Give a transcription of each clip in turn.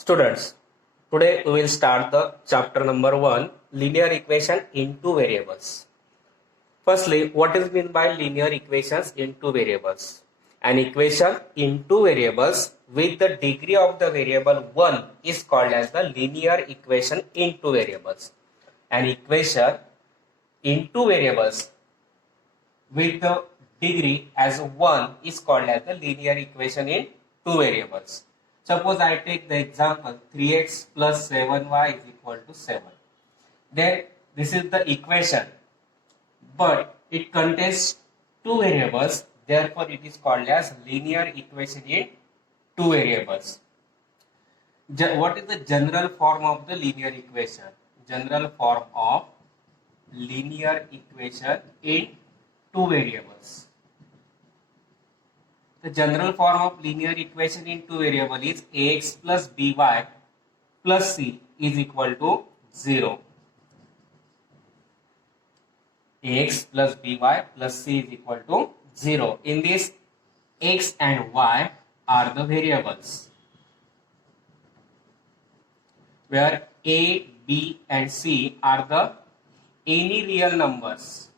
Students, today we will start the chapter number 1, linear equation in two variables. Firstly, what is meant by linear equations in two variables? An equation in two variables with the degree of the variable 1 is called as the linear equation in two variables. An equation in two variables with the degree as 1 is called as the linear equation in two variables. Suppose I take the example 3x plus 7y is equal to 7. Then this is the equation, but it contains two variables, therefore it is called as linear equation in two variables. What is the general form of the linear equation? General form of linear equation in two variables. The general form of linear equation in two variables is ax plus by plus c is equal to 0. Ax plus by plus c is equal to 0. In this, x and y are the variables, where a, b and c are the any real numbers.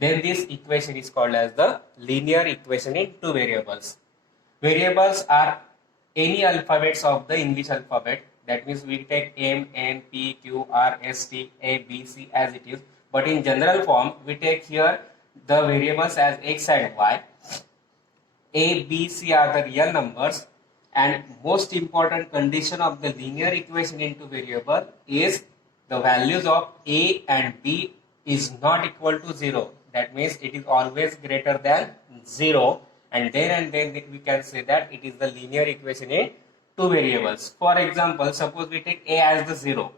Then this equation is called as the linear equation in two variables. Variables are any alphabets of the English alphabet. That means we take M, N, P, Q, R, S, T, A, B, C as it is. But in general form, we take here the variables as X and Y. A, B, C are the real numbers. And most important condition of the linear equation into variable is the values of A and B is not equal to 0. That means it is always greater than 0, and then we can say that it is the linear equation in two variables. For example, suppose we take A as the 0,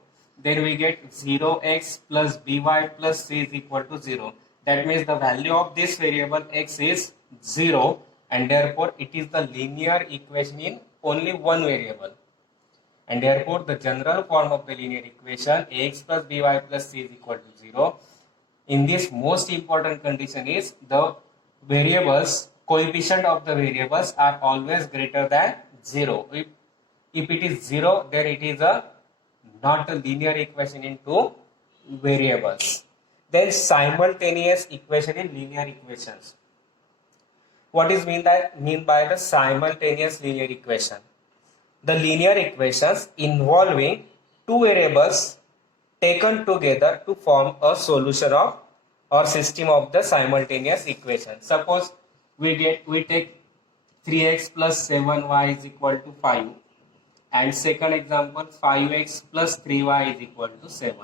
then we get 0x plus by plus c is equal to 0. That means the value of this variable x is 0, and therefore it is the linear equation in only one variable. And therefore the general form of the linear equation ax plus by plus c is equal to 0. In this, most important condition is the variables, coefficient of the variables are always greater than 0. If it is 0, then it is not a linear equation in two variables. Then simultaneous equation in linear equations. What is mean by the simultaneous linear equation? The linear equations involving two variables taken together to form a solution of or system of the simultaneous equation. Suppose we take 3x plus 7y is equal to 5, and second example 5x plus 3y is equal to 7.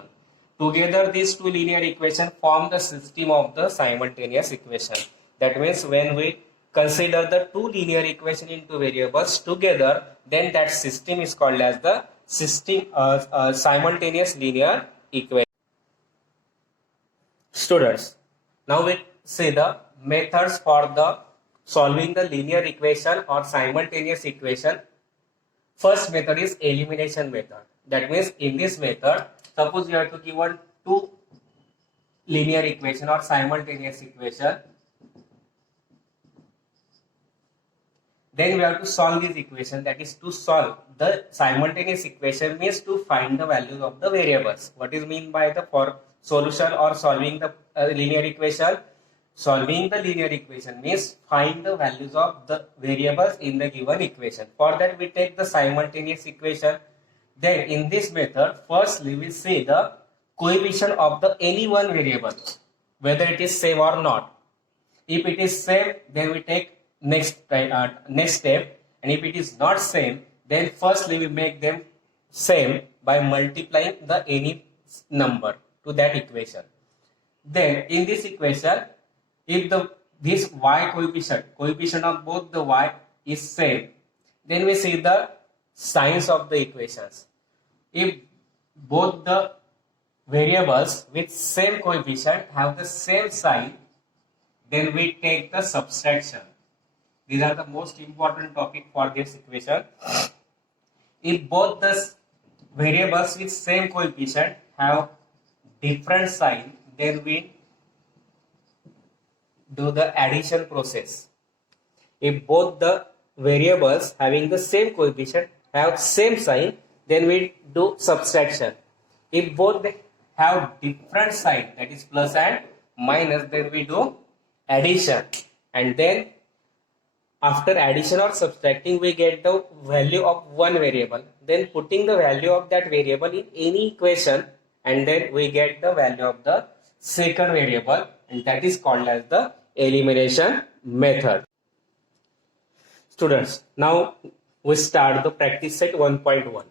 Together these two linear equations form the system of the simultaneous equation. That means when we consider the two linear equations in two variables together, then that system is called as the system simultaneous linear equation. Students, now we see the methods for the solving the linear equation or simultaneous equation. First method is elimination method. That means in this method, suppose you have to given two linear equation or simultaneous equation, then we have to solve this equation. That is, to solve the simultaneous equation means to find the values of the variables. What is mean by the for solution or solving the linear equation? Solving the linear equation means find the values of the variables in the given equation. For that we take the simultaneous equation. Then in this method, firstly we see the coefficient of the any one variable, whether it is same or not. If it is same, then we take next step, and if it is not same, then firstly we make them same by multiplying the any number to that equation. Then in this equation, if this y coefficient of both the y is same, then we see the signs of the equations. If both the variables with same coefficient have the same sign, then we take the subtraction. These are the most important topic for this equation. If both the variables with same coefficient have different sign, then we do the addition process. If both the variables having the same coefficient have same sign, then we do subtraction. If both they have different sign, that is plus and minus, then we do addition. And then after addition or subtracting, we get the value of one variable. Then putting the value of that variable in any equation, and then we get the value of the second variable, and that is called as the elimination method. Students, now we start the practice set 1.1.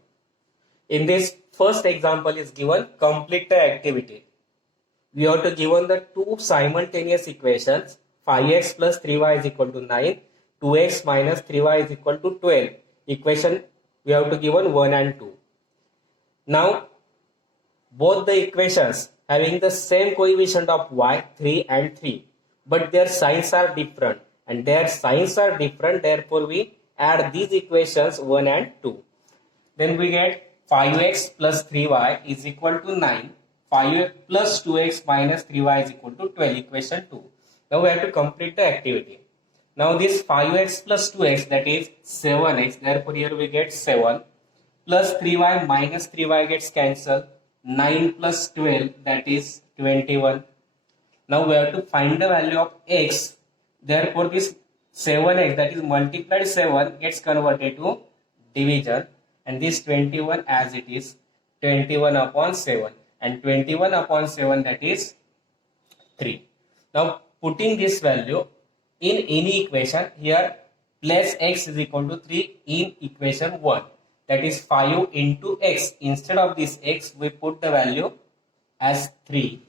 In this first example is given complete the activity. We are to given the two simultaneous equations, 5x plus 3y is equal to 9, 2x minus 3y is equal to 12. Equation we have to given 1 and 2. Now both the equations having the same coefficient of y, 3 and 3, but their signs are different, and their signs are different, therefore we add these equations 1 and 2. Then we get 5x plus 3y is equal to 9, 5x plus 2x minus 3y is equal to 12, equation 2. Now we have to complete the activity. Now this 5x plus 2x, that is 7x, therefore here we get 7, plus 3y minus 3y gets cancelled, 9 plus 12, that is 21. Now we have to find the value of x, therefore this 7x, that is multiplied 7, gets converted to division, and this 21 as it is 21 upon 7, and 21 upon 7, that is 3. Now putting this value in any equation, here place x is equal to 3 in equation 1, that is 5 into x. Instead of this x, we put the value as 3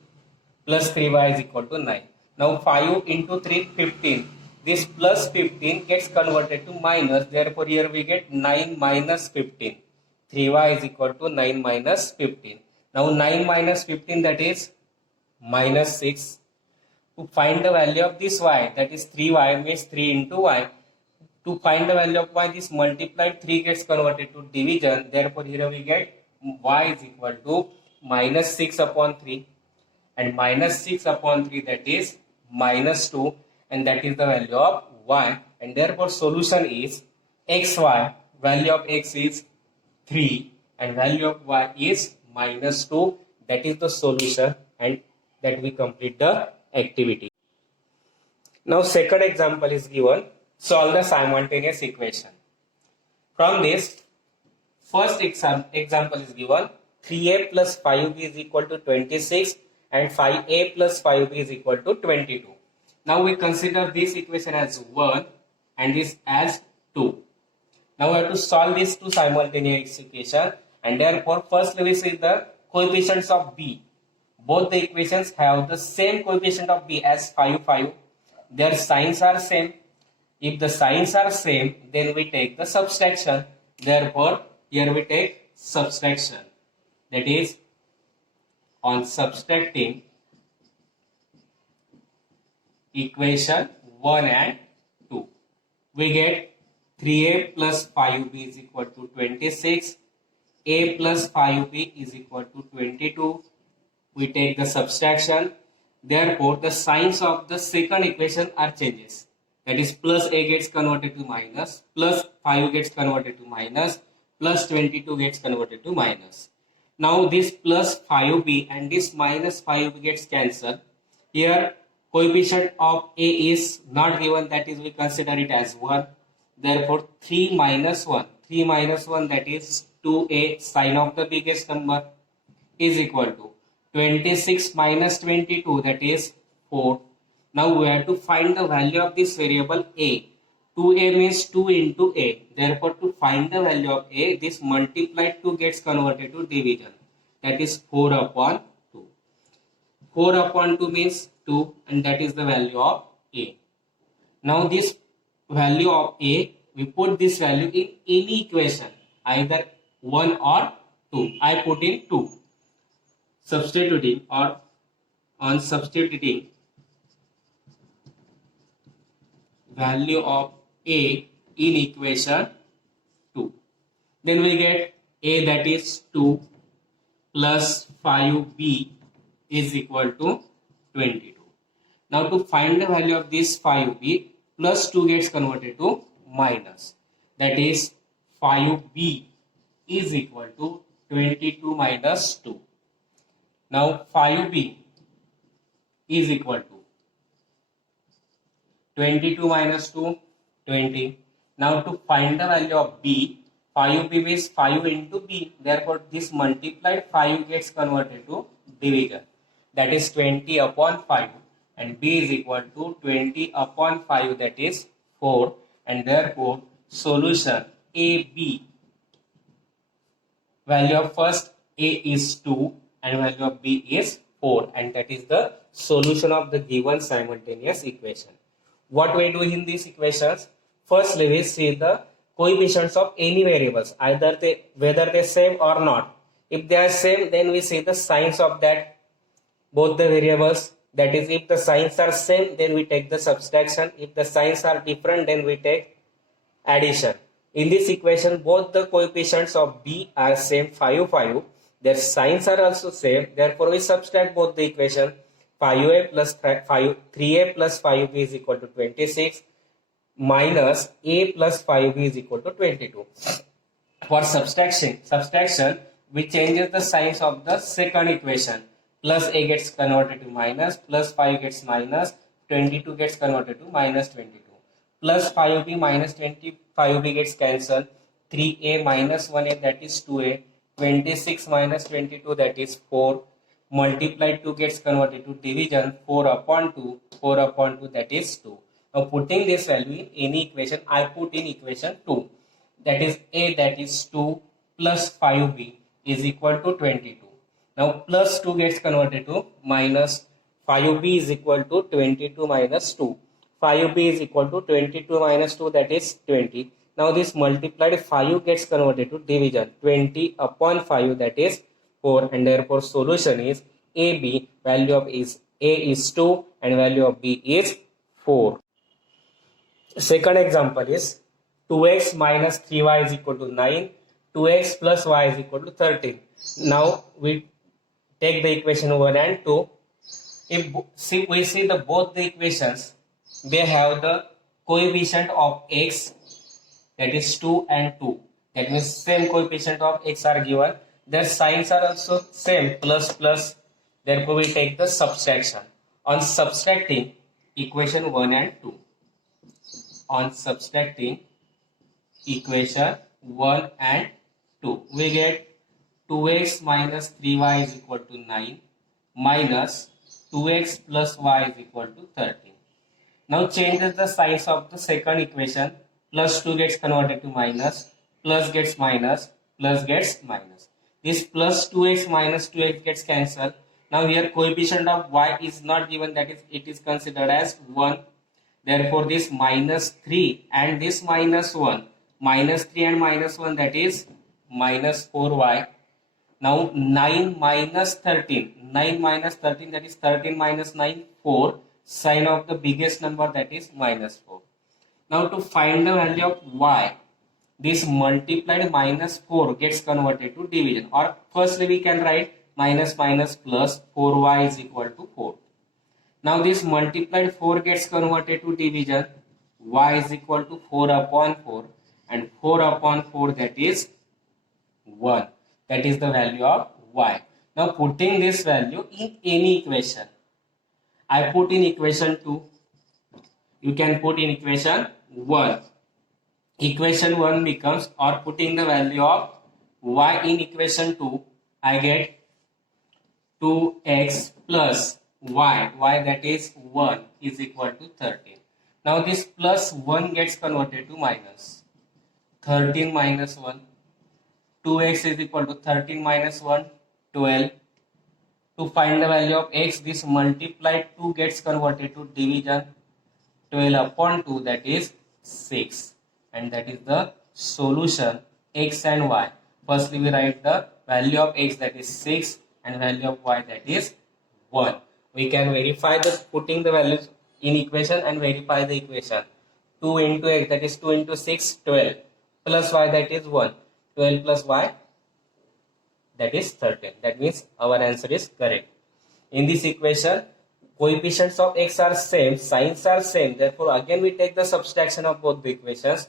plus 3y is equal to 9. Now 5 into 3, 15. This plus 15 gets converted to minus, therefore here we get 9 minus 15. 3y is equal to 9 minus 15. Now 9 minus 15, that is minus 6. To find the value of this y, that is 3y, means 3 into y. To find the value of y, this multiplied 3 gets converted to division, therefore here we get y is equal to minus 6 upon 3, and minus 6 upon 3, that is minus 2, and that is the value of y, and therefore solution is xy, value of x is 3 and value of y is minus 2. That is the solution, and that we complete the activity. Now second example is given, solve the simultaneous equation. From this first example is given, 3a plus 5b is equal to 26 and 5a plus 5b is equal to 22. Now we consider this equation as 1 and this as 2. Now we have to solve these two simultaneous equations, and therefore first we see the coefficients of b. Both the equations have the same coefficient of b as 5, 5. Their signs are same. If the signs are same, then we take the subtraction. Therefore, here we take subtraction. That is, on subtracting equation 1 and 2, we get 3a plus 5b is equal to 26. A plus 5b is equal to 22. We take the subtraction, therefore the signs of the second equation are changes, that is plus a gets converted to minus, plus 5 gets converted to minus, plus 22 gets converted to minus. Now this plus 5b and this minus 5b gets cancelled. Here coefficient of a is not given, that is we consider it as 1, therefore 3 minus 1, that is 2a, sign of the biggest number, is equal to 26 minus 22, that is 4. Now we have to find the value of this variable a. 2a means 2 into a. Therefore to find the value of a, this multiplied 2 gets converted to division. That is 4 upon 2. 4 upon 2 means 2, and that is the value of a. Now this value of a, we put this value in any equation, either 1 or 2. I put in 2. Substituting or on substituting value of a in equation 2, then we get a, that is 2 plus 5b is equal to 22. Now to find the value of this 5b, plus 2 gets converted to minus, that is 5b is equal to 22 minus 2. Now 5b is equal to 22 minus 2, 20. Now to find the value of b, 5b means 5 into b. Therefore this multiplied 5 gets converted to division. That is 20 upon 5. And b is equal to 20 upon 5, that is 4. And therefore solution AB, value of first a is 2 and value of b is 4, and that is the solution of the given simultaneous equation. What we do in these equations? Firstly, we see the coefficients of any variables, either whether they same or not. If they are same, then we see the signs of that both the variables. That is, if the signs are same, then we take the subtraction. If the signs are different, then we take addition. In this equation, both the coefficients of b are same, 5, 5. Their signs are also same. Therefore, we subtract both the equation. 5a plus 3a plus 5b is equal to 26 minus a plus 5b is equal to 22. For subtraction, we changes the signs of the second equation. Plus a gets converted to minus, plus 5 gets minus, 22 gets converted to minus 22. Plus 5b minus 25b gets cancelled. 3a minus 1a, that is 2a. 26 minus 22, that is 4. Multiplied 2 gets converted to division. 4 upon 2, that is 2. Now putting this value in any equation, I put in equation 2. That is a, that is 2 plus 5b is equal to 22. Now plus 2 gets converted to minus 5b is equal to 22 minus 2. 5b is equal to 22 minus 2, that is 20. Now this multiplied 5 gets converted to division. 20 upon 5, that is 4, and therefore solution is AB, value of a is 2 and value of b is 4. Second example is 2x minus 3y is equal to 9, 2x plus y is equal to 13. Now we take the equation 1 and 2. If we see the both the equations, they have the coefficient of x, that is 2 and 2. That means same coefficient of x are given. Their signs are also same, plus plus. Therefore we take the subtraction. On subtracting equation 1 and 2. On subtracting equation 1 and 2, we get 2x minus 3y is equal to 9 minus 2x plus y is equal to 13. Now changes the signs of the second equation. Plus 2 gets converted to minus, plus gets minus, plus gets minus. This plus 2x minus 2x gets cancelled. Now here coefficient of y is not given, that is it is considered as 1. Therefore this minus 3 and this minus 1, minus 3 and minus 1, that is minus 4y. Now 9 minus 13, 9 minus 13, that is 13 minus 9, 4. Sign of the biggest number, that is minus 4. Now to find the value of y, this multiplied minus 4 gets converted to division, or firstly we can write minus minus plus 4y is equal to 4. Now this multiplied 4 gets converted to division. Y is equal to 4 upon 4, and 4 upon 4, that is 1. That is the value of y. Now putting this value in any equation. I put in equation 2. You can put in equation 1. Equation 1 becomes, or putting the value of y in equation 2, I get 2x plus y, that is 1, is equal to 13. Now this plus 1 gets converted to minus. 13 minus 1. 2x is equal to 13 minus 1, 12. To find the value of x, this multiplied 2 gets converted to division. 12 upon 2, that is 6. And that is the solution x and y. Firstly we write the value of x, that is 6, and value of y, that is 1. We can verify the putting the values in equation and verify the equation. 2 into x, that is 2 into 6, 12. Plus y, that is 1. 12 plus y, that is 13. That means our answer is correct. In this equation, coefficients of x are same, signs are same. Therefore, again we take the subtraction of both the equations.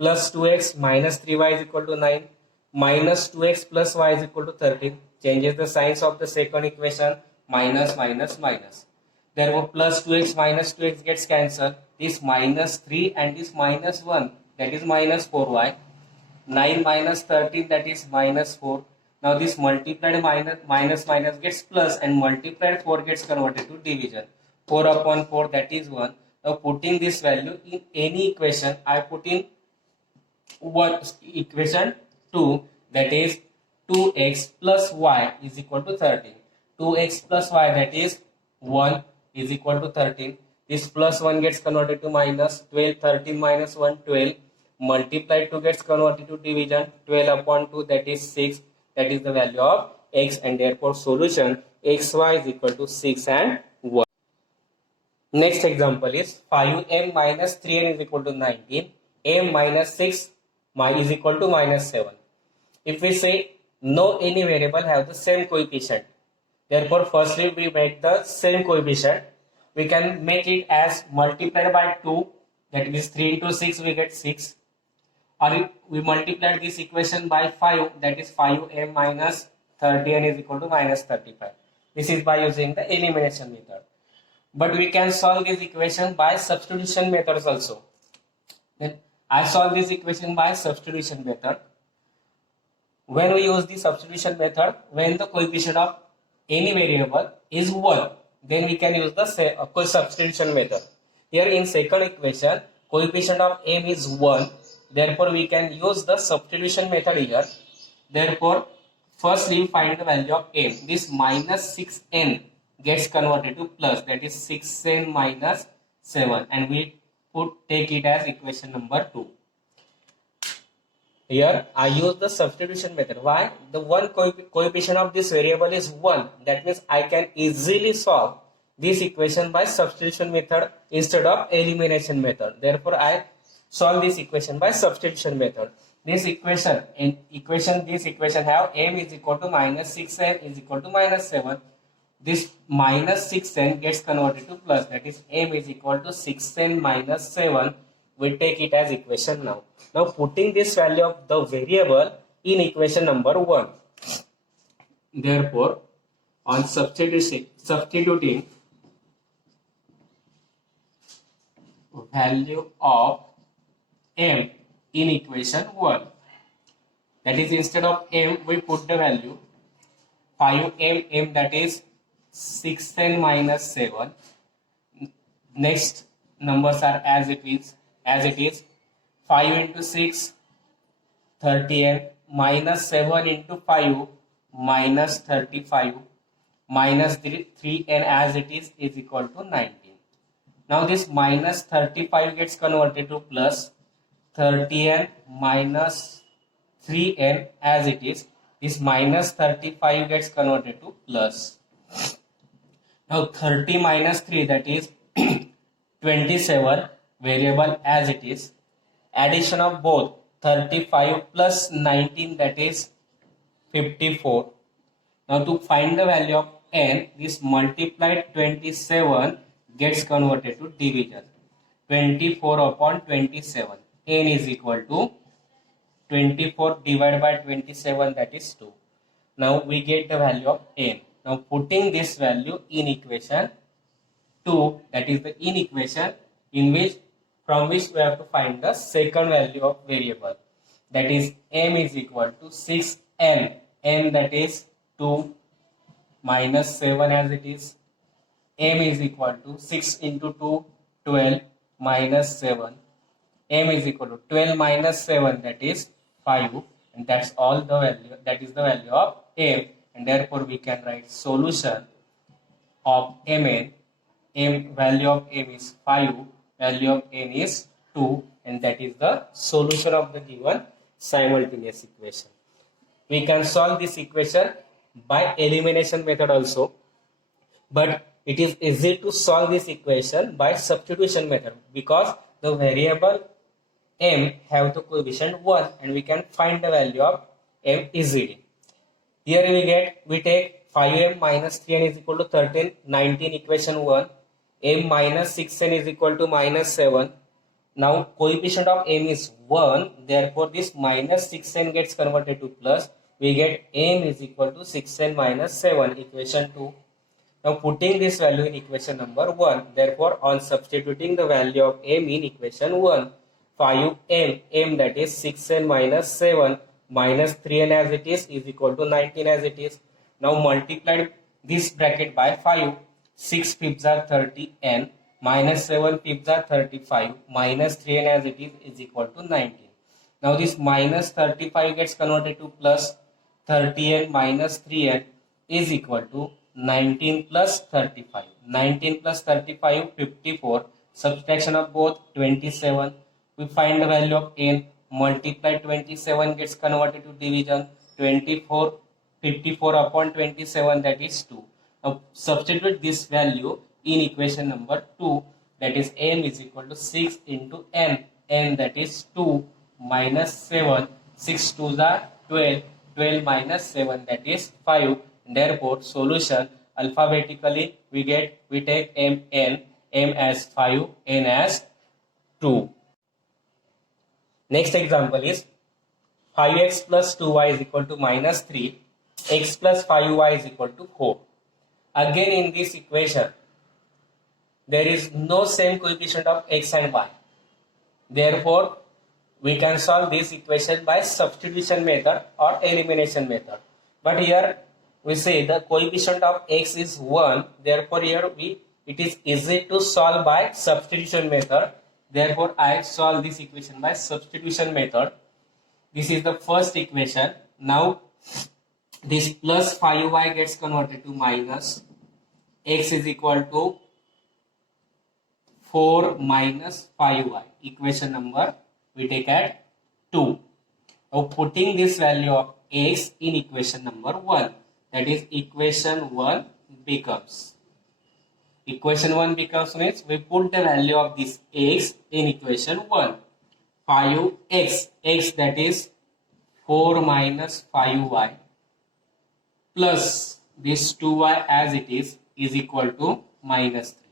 plus 2x minus 3y is equal to 9, minus 2x plus y is equal to 13. Changes the signs of the second equation, minus, minus, minus. Therefore, plus 2x minus 2x gets cancelled. This minus 3 and this minus 1, that is minus 4y. 9 minus 13, that is minus 4. Now this multiplied minus gets plus, and multiplied 4 gets converted to division. 4 upon 4, that is 1. Now putting this value in any equation, I put in equation 2, that is 2x plus y is equal to 13. 2x plus y, that is 1, is equal to 13. This plus 1 gets converted to minus 12. 13 minus 1, 12. Multiplied 2 gets converted to division. 12 upon 2, that is 6. That is the value of x, and therefore solution xy is equal to 6 and 1. Next example is 5m minus 3n is equal to 19. m minus 6 is equal to minus 7. If we say no any variable have the same coefficient, therefore firstly we make the same coefficient. We can make it as multiplied by 2, that means 3 into 6 we get 6. Or if we multiply this equation by 5, that is 5m minus 30n is equal to minus 35. This is by using the elimination method. But we can solve this equation by substitution methods also. Then I solve this equation by substitution method. When we use the substitution method, when the coefficient of any variable is 1, then we can use the substitution method. Here in second equation, coefficient of m is 1. Therefore, we can use the substitution method here. Therefore, firstly find the value of m. This minus 6n gets converted to plus, that is 6n minus 7, and we take it as equation number 2. Here I use the substitution method. Why? The one coefficient of this variable is 1. That means I can easily solve this equation by substitution method instead of elimination method. Therefore, I solve this equation by substitution method. This equation have m is equal to minus 6n is equal to minus 7. This minus 6n gets converted to plus, that is m is equal to 6n minus 7. We take it as equation now. Now putting this value of the variable in equation number 1. Therefore, on substituting value of m in equation 1. That is, instead of m, we put the value 5m, that is 6n minus 7. Next numbers are as it is. 5 into 6, 30n, minus 7 into 5, minus 35, minus 3n as it is equal to 19. Now this minus 35 gets converted to plus, 30n minus 3n as it is. This minus 35 gets converted to plus. Now 30 minus 3, that is 27, variable as it is. Addition of both 35 plus 19, that is 54. Now to find the value of n, this multiplied 27 gets converted to division. 24 upon 27. N is equal to 24 divided by 27, that is 2. Now we get the value of n. Now putting this value in equation 2, that is the in equation from which we have to find the second value of variable. That is m is equal to 6n. n, that is 2 minus 7 as it is. m is equal to 6 into 2, 12 minus 7. m is equal to 12 minus 7, that is 5, and that's all the value. That is the value of m, and therefore we can write solution of mn. Value of m is 5, value of n is 2, and that is the solution of the given simultaneous equation. We can solve this equation by elimination method also, but it is easy to solve this equation by substitution method because the variable m have the coefficient 1 and we can find the value of m easily. Here we take 5m minus 3n is equal to 13, 19 equation 1. m minus 6n is equal to minus 7. Now coefficient of m is 1, therefore this minus 6n gets converted to plus. We get m is equal to 6n minus 7, equation 2. Now putting this value in equation number 1, therefore on substituting the value of m in equation 1, 5m, that is 6n minus 7 minus 3n as it is equal to 19 as it is. Now multiplied this bracket by 5, 6 fifths are 30n minus 7 fifths are 35 minus 3n as it is equal to 19. Now this minus 35 gets converted to plus 30n minus 3n is equal to 19 plus 35. 19 plus 35, 54. Subtraction of both, 27. We find the value of n. Multiply 27 gets converted to division. 54 upon 27, that is 2. Now substitute this value in equation number 2, that is m is equal to 6 into n. n, that is 2 minus 7. 6 2s are 12. 12 minus 7, that is 5. Therefore solution alphabetically we take m as 5, n as 2. Next example is 5x plus 2y is equal to minus 3, x plus 5y is equal to 4. Again in this equation there is no same coefficient of x and y. Therefore we can solve this equation by substitution method or elimination method. But here we say the coefficient of x is 1. Therefore here it is easy to solve by substitution method. Therefore I solve this equation by substitution method. This is the first equation. Now this plus 5y gets converted to minus. X is equal to 4 minus 5y. Equation number we take at 2. Now putting this value of x in equation number 1, that is equation 1 becomes means we put the value of this x in equation 1. 5x, x that is 4 minus 5y plus this 2y as it is equal to minus 3.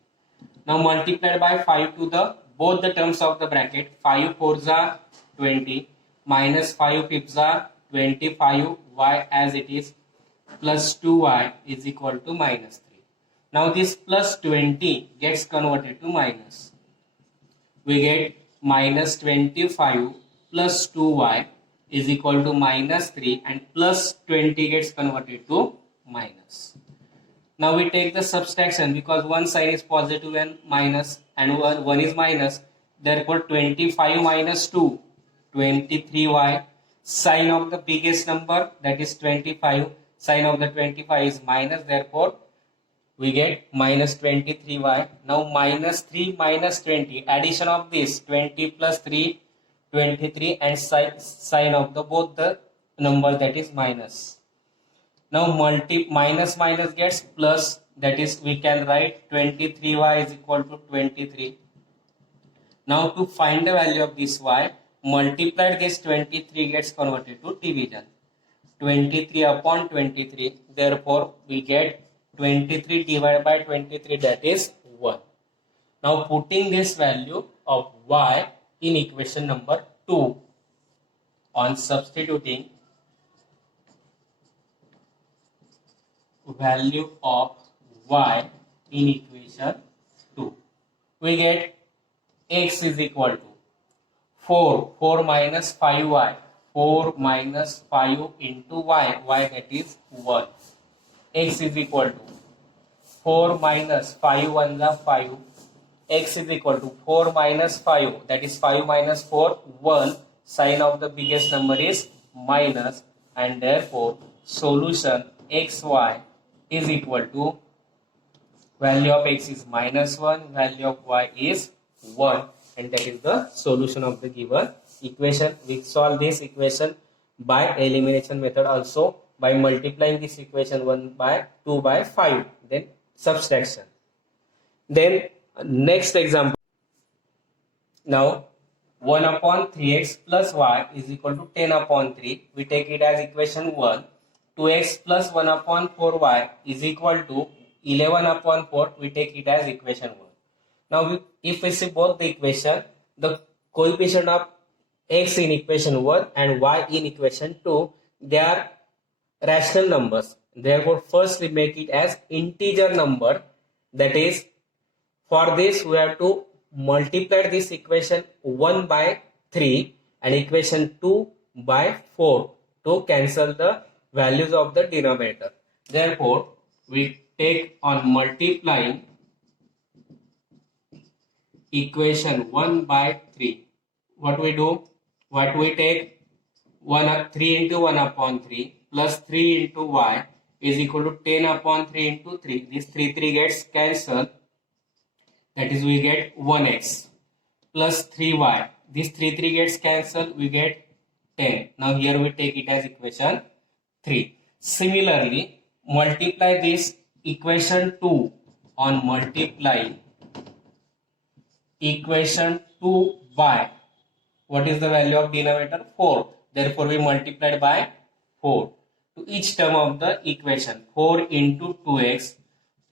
Now multiplied by 5 to the both the terms of the bracket. 5 fours are 20 minus 5 fifths are 25, y as it is plus 2y is equal to minus 3. Now this plus 20 gets converted to minus. We get minus 25 plus 2y is equal to minus 3, and plus 20 gets converted to minus. Now we take the subtraction because one sign is positive and minus and one is minus. Therefore 25 minus 2, 23y. Sign of the biggest number, that is 25. Sign of the 25 is minus. Therefore we get minus 23y. Now minus 3 minus 20. Addition of this 20 plus 3, 23, and sign of the both the number, that is minus. Now minus gets plus, that is we can write 23y is equal to 23. Now to find the value of this y, multiplied this 23 gets converted to division. 23 upon 23. Therefore we get 23 divided by 23, that is 1. Now putting this value of y in equation number 2 on substituting value of y in equation 2, we get x is equal to 4 minus 5y, 4 minus 5 into y that is 1. X is equal to 4 minus 5 1 is 5. X is equal to 4 minus 5, that is 5 minus 4, 1. Sign of the biggest number is minus, and therefore solution xy is equal to value of x is minus 1, value of y is 1, and that is the solution of the given equation. We solve this equation by elimination method, also by multiplying this equation 1 by 2 by 5, then subtraction. Then next example. Now 1 upon 3x plus y is equal to 10 upon 3. We take it as equation 1. 2x plus 1 upon 4y is equal to 11 upon 4. We take it as equation 1. Now if we see both the equation, the coefficient of x in equation 1 and y in equation 2, they are rational numbers. Therefore, first we make it as integer number. That is, for this we have to multiply this equation 1 by 3 and equation 2 by 4 to cancel the values of the denominator. Therefore, we take on multiplying equation 1 by 3. What we do? What we take? 3 into 1 upon 3 plus 3 into y is equal to 10 upon 3 into 3. This 3 gets cancelled. That is, we get 1x plus 3y. This 3 gets cancelled. We get 10. Now here we take it as equation 3. Similarly, multiply this equation 2 on multiplying equation 2 by, what is the value of denominator? 4. Therefore, we multiplied by 4 to each term of the equation. 4 into 2x,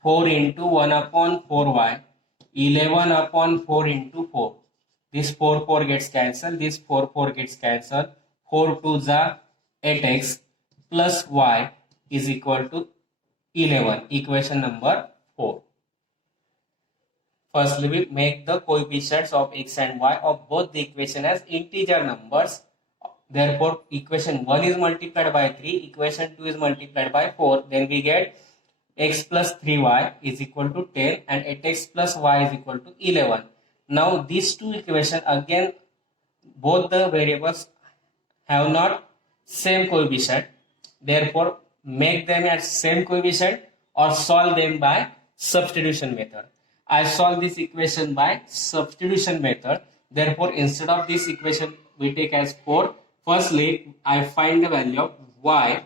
4 into 1 upon 4y, 11 upon 4 into 4. This 4 gets cancelled. This 4 gets cancelled. 4 to the 8x plus y is equal to 11. Equation number 4. Firstly, we make the coefficients of x and y of both the equation as integer numbers. Therefore, equation 1 is multiplied by 3, equation 2 is multiplied by 4. Then we get x plus 3y is equal to 10 and 8x plus y is equal to 11. Now, these two equations, again, both the variables have not same coefficient. Therefore, make them as same coefficient or solve them by substitution method. I solve this equation by substitution method. Therefore, instead of this equation we take as 4. Firstly, I find the value of y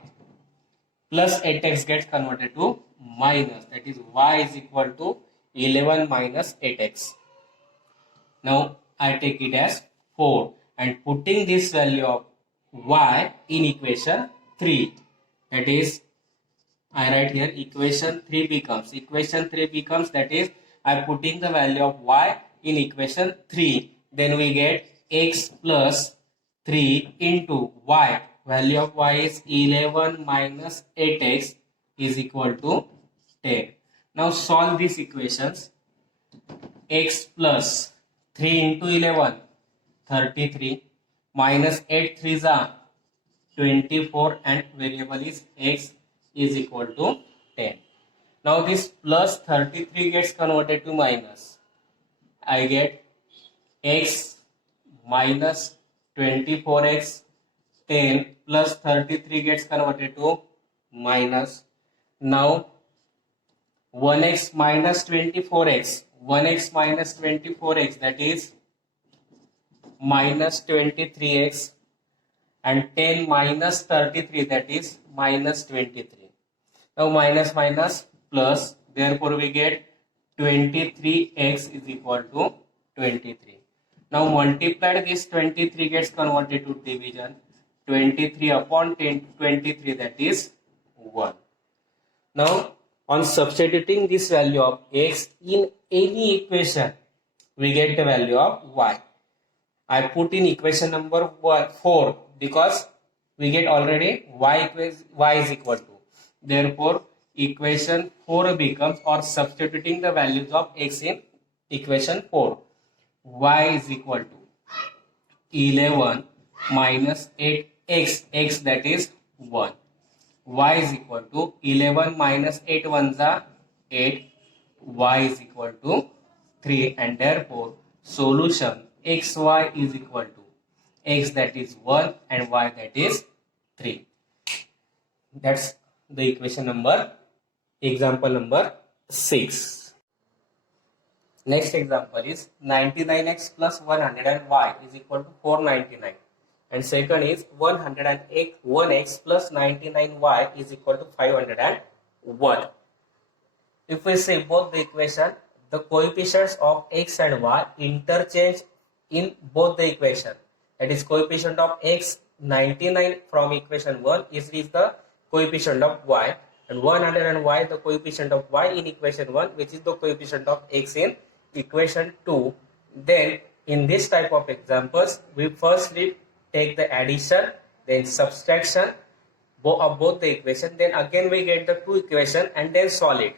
plus 8x gets converted to minus. That is, y is equal to 11 minus 8x. Now, I take it as 4 and putting this value of y in equation 3. That is, I write here equation 3 becomes. That is, I am putting the value of y in equation 3. Then we get x plus 3 into y. Value of y is 11 minus 8x is equal to 10. Now solve these equations. X plus 3 into 11, 33, minus 8 3s are 24 and variable is x is equal to 10. Now this plus 33 gets converted to minus. I get x minus 24x, 10 plus 33 gets converted to minus. Now 1x minus 24x, 1x minus 24x, that is minus 23x, and 10 minus 33, that is minus 23. Now minus minus plus, therefore we get 23x is equal to 23. Now multiplied, this 23 gets converted to division. 23 upon 23, that is 1. Now on substituting this value of x in any equation, we get the value of y. I put in equation number 4 because we get already y is equal to. Therefore, equation 4 becomes, or substituting the values of x in equation 4, y is equal to 11 minus 8x, x that is 1. Y is equal to 11 minus 8 ones are 8, y is equal to 3, and therefore solution xy is equal to x that is 1 and y that is 3. That's the equation number, example number 6. Next example is 99x plus 100y is equal to 499. And second is 1x plus 99y is equal to 501. If we say both the equation, the coefficients of x and y interchange in both the equation. That is, coefficient of x 99 from equation 1 is the coefficient of y, and 100 and y the coefficient of y in equation 1, which is the coefficient of x in equation 2. Then in this type of examples, we firstly take the addition, then subtraction of both the equation, then again we get the two equation and then solve it.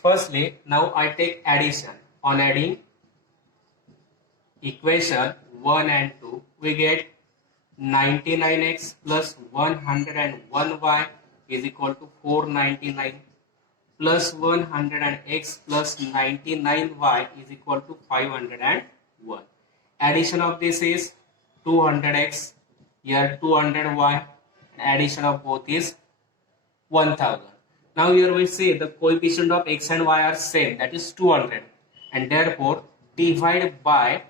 Firstly, now I take addition. On adding equation 1 and 2, we get 99x plus 101y is equal to 499 plus 100x plus 99y is equal to 501. Addition of this is 200x, here 200y, addition of both is 1000. Now here we see the coefficient of x and y are same, that is 200, and therefore divide by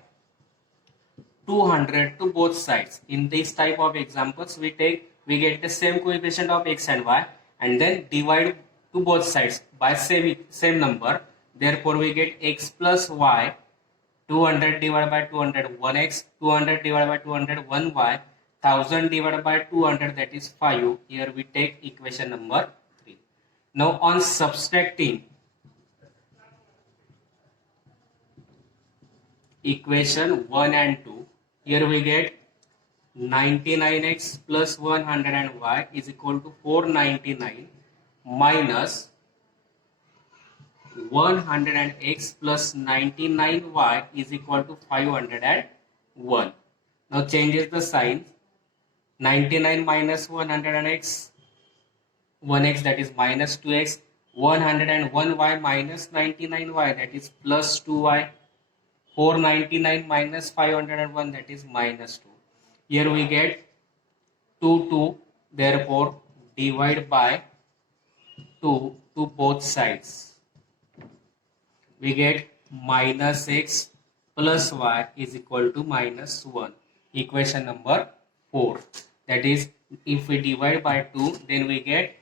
200 to both sides. In this type of examples, we get the same coefficient of x and y and then divide to both sides by same number. Therefore we get x plus y, 200 divided by 200 1x, 200 divided by 200 1y, 1000 divided by 200, that is 5. Here we take equation number 3. Now on subtracting equation 1 and 2, here we get 99x plus 100y is equal to 499 minus 100x plus 99y is equal to 501. Now changes the sign. 99 minus 100x, 1x, that is minus 2x, 101y minus 99y, that is plus 2y, 499 minus 501, that is minus 2. Here we get 2, therefore divide by 2 to both sides. We get minus x plus y is equal to minus 1. Equation number 4. That is, if we divide by 2, then we get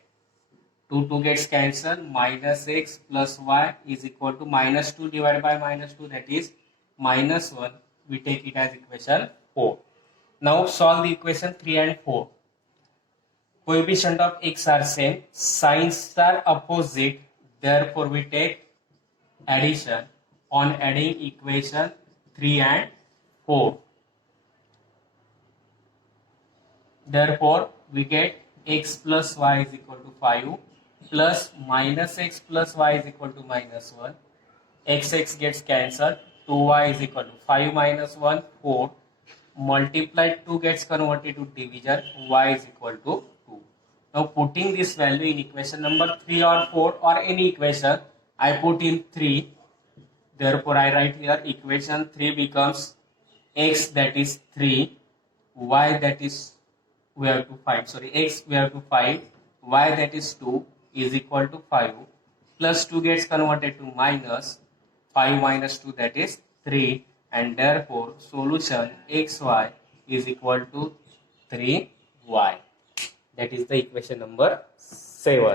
2 gets cancelled. Minus x plus y is equal to minus 2 divided by minus 2, that is minus 1. We take it as equation 4. Now solve the equation 3 and 4. Coefficient of x are same, signs are opposite, therefore we take addition. On adding equation 3 and 4, therefore we get x plus y is equal to 5 plus minus x plus y is equal to minus 1. X gets cancelled. 2y is equal to 5 minus 1, 4. Multiplied 2 gets converted to division. Y is equal to 2. Now putting this value in equation number 3 or 4 or any equation, I put in 3. Therefore I write here equation 3 becomes x, that is 3, y, that is we have to find, x we have to find, y, that is 2, is equal to 5, plus 2 gets converted to minus 5 minus 2, that is 3, and therefore solution xy is equal to 3y. That is the equation number 7.